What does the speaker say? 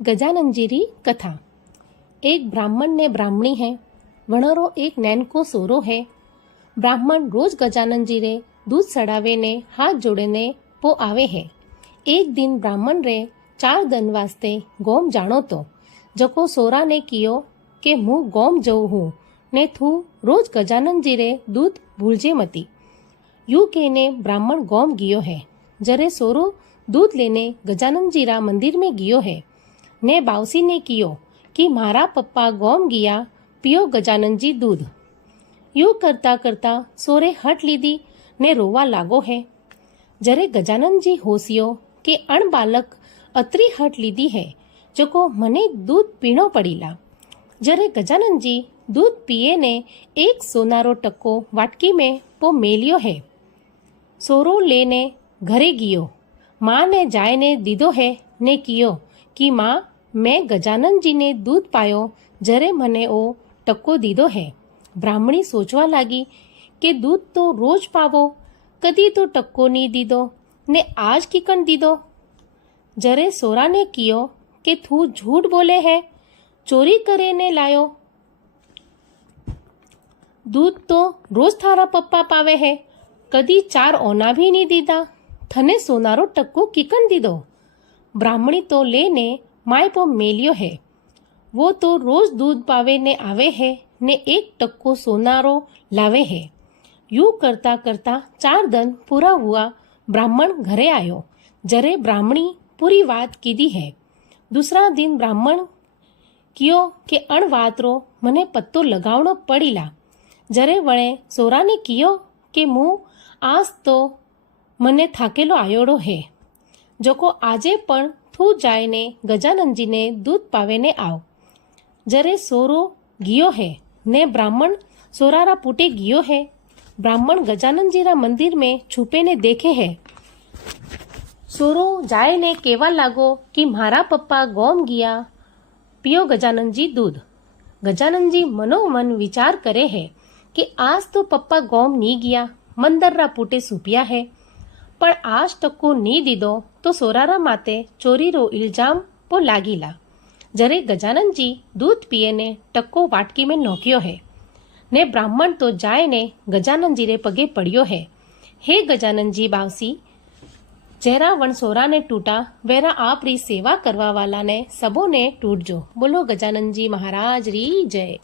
गजानन जी री कथा। एक ब्राह्मण ने ब्राह्मणी है, वणरो एक नैन को सोरो है। ब्राह्मण रोज गजानन जी रे दूध सड़ावे ने हाथ जोड़े ने पो आवे है। एक दिन ब्राह्मण रे 4 दिन वास्ते गोम जाणो तो जको सोरा ने कियो के मु गोम जऊ हूँ ने थू रोज गजानन जी रे दूध भूलजे मती। यू कहने ब्राह्मण गोम गियो है। जरे सोरो दूध लेने गजानन जी रा मंदिर में गियो है ने बावसी ने कियो कि मारा पप्पा गोम गिया, पियो गजानन जी दूध। यू करता करता सोरे हट लीधी ने रोवा लागो है। जरे गजानन जी होशियो के अण बालक अतरी हट लीधी है जको मने दूध पीणो पड़ीला। जरे गजानन जी दूध पिए ने एक सोनारो टक्को वाटकी में पो मेलियो है। सोरो लेने घरे गियो, माँ ने जाय ने दीदो है ने कियो कि माँ मैं गजानन जी ने दूध पायो, जरे मने ओ टक्को दीदो है। ब्राह्मणी सोचवा लागी के दूध तो रोज पावो, कदी तो टक्को नी दीदो ने आज किकन दीदो। जरे सोरा ने कियो के थू झूठ बोले है, चोरी करे ने लायो। दूध तो रोज थारा पप्पा पावे है, कदी 4 ओना भी नी दीदा, थने सोनारो टक्को किकन दीदो। ब्राह्मणी तो लेने माय पो मेलियो है। वो तो रोज दूध पावे ने आवे है ने एक टक्को सोनारो लावे है। यूं करता करता 4 दिन पूरा हुआ। ब्राह्मण घरे आयो। जरे ब्राह्मणी पूरी बात कीधी है। दूसरा दिन ब्राह्मण कियो के अण बात रो मने पत्तो लगावणो पड़ीला। जरे वणे सोरा ने कियो के मुँ आज तो मने थाकेलो आयोड़ो है, जोको आजे पण थू जाय ने गजानन जी ने दूध पावे ने आव। जरे सोरो गियो है ने ब्राह्मण सोरारा पुटे गियो है। ब्राह्मण गजानन जी रा मंदिर में छुपे ने देखे है। सोरो जाय ने केवा लागो कि मारा पप्पा गोम गिया, पियो गजानन जी दूध। गजानन जी मनोमन विचार करे है कि आज तो पप्पा गोम नी गिया, मंदर रा पुटे सूपिया है, पण आज टक्को नी दीदो तो सोरारा माते चोरी रो इल्जाम पो लागीला। जरे गजानन जी दूध पिए ने टक्को वाटकी में नोक्यो है ने ब्राह्मण तो जाय ने गजानन जी रे पगे पड़ियो है। हे गजानन जी बावसी, जरा वण सोरा ने टूटा वेरा आप री सेवा करवा वाला ने सबो ने टूट जो। बोलो गजानन जी महाराज री जय।